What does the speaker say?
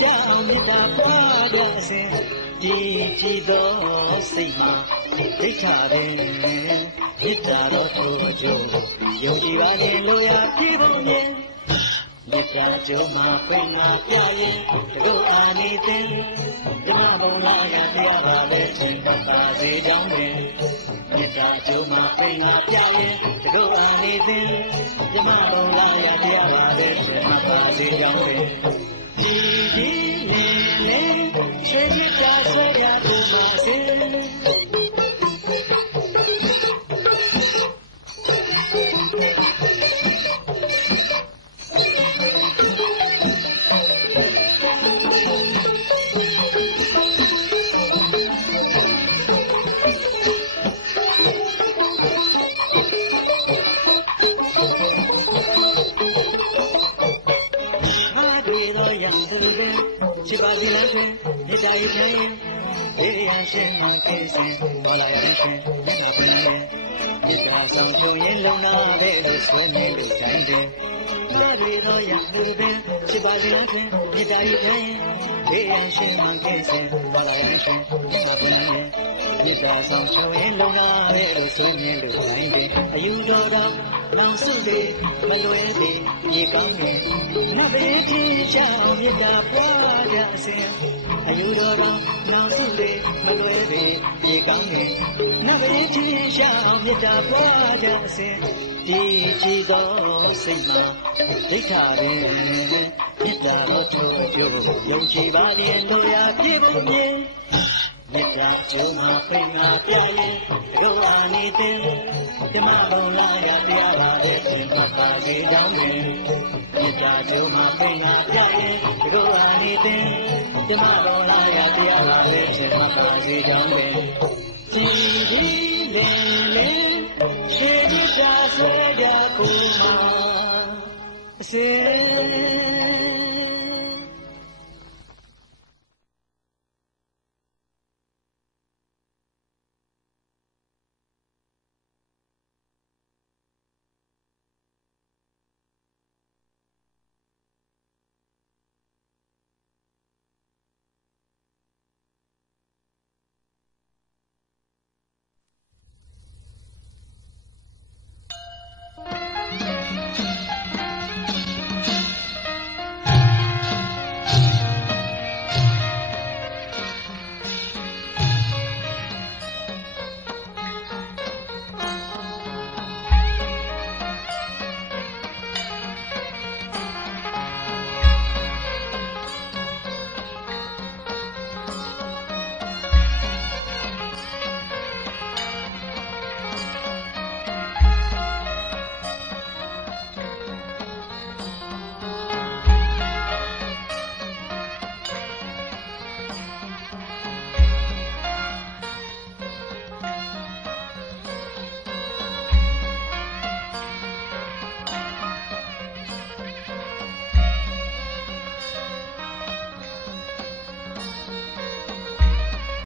ရှာအောင်မြတ်တာပွားကြအစဉ်ဒီကြည်တော်စိတ်မှာဒိဋ္ဌာပင်မေတ္တာတော်ကိုကြိုးယုံကြည်ပါရင်လိုရာပြေဖို့မြင်မေတ္တာကြိုးမှာပင်နာပြရင်တကုတ်အာနိသင်ဓမ္မဘုံလာရတရားပါပဲသင်္ကတာစေကြောင်းတွင်မေတ္တာကြိုးမှာပင်နာပြရင်တကုတ်အာနိသင်ဓမ္မဘုံလာရတရားပါပဲသင်္ကတာစေကြောင်းတွင်ဒီဒီနေနေရွှေမြတ်တာဆွဲပြကိုမှာစေချစ်ပါပြီလားရှင်မေတ္တာရည်ဖြင့်ဘေးရန်ရှင်မှကိစ္စင်ပေါ်လာရတဲ့ရှင်မျက်နှာပင်နဲ့မေတ္တာဆောင်ချုံရင်လုံနာပဲလို့ဆွေးနွေးလို့တိုင်းတယ်နာရီတော်ရသူပင်ချစ်ပါပြီလားရှင်မေတ္တာရည်ဖြင့်ဘေးရန်ရှင်မှကိစ္စင်ပေါ်လာရတဲ့ရှင်မျက်နှာပင်နဲ့မေတ္တာဆောင်ချုံရင်လုံနာပဲလို့ဆွေးနွေးလို့တိုင်းတယ်အယူတော်တော်လောင်စုလေးမလွယ်သေးရေကောင်းတယ်နတ်ဘေးကြီးချအောင်မြတ်တာပွားကြအစဉ်အယူတော်တော်လောင်စုလေးမလွယ်သေးရေကောင်းတယ်နတ်ဘေးကြီးချအောင်မြတ်တာပွားကြအစဉ်ဒီကြည်သောစိတ်မှာဒိဋ္ဌာပင်မေတ္တာတော်ထိုးကြိုးယုံကြည်ပါရင်တို့ရာပြေဖို့မြင်မေတ္တာကြိုးမှာဖိငါပြရင်ဒုအာနိသင်ဓမ္မဘုံလာရတရားပါတဲ့သင်္ကပါစေကြောင်းတွင်မေတ္တာကြိုးမှာဖိငါပြရင်ဒုအာနိသင်ဓမ္မဘုံလာရတရားပါတဲ့သင်္ကပါစေကြောင်းတွင်ကြည်ဒီလင်းလင်းရှေးကြဆွဲကြကိုမှာအစဉ်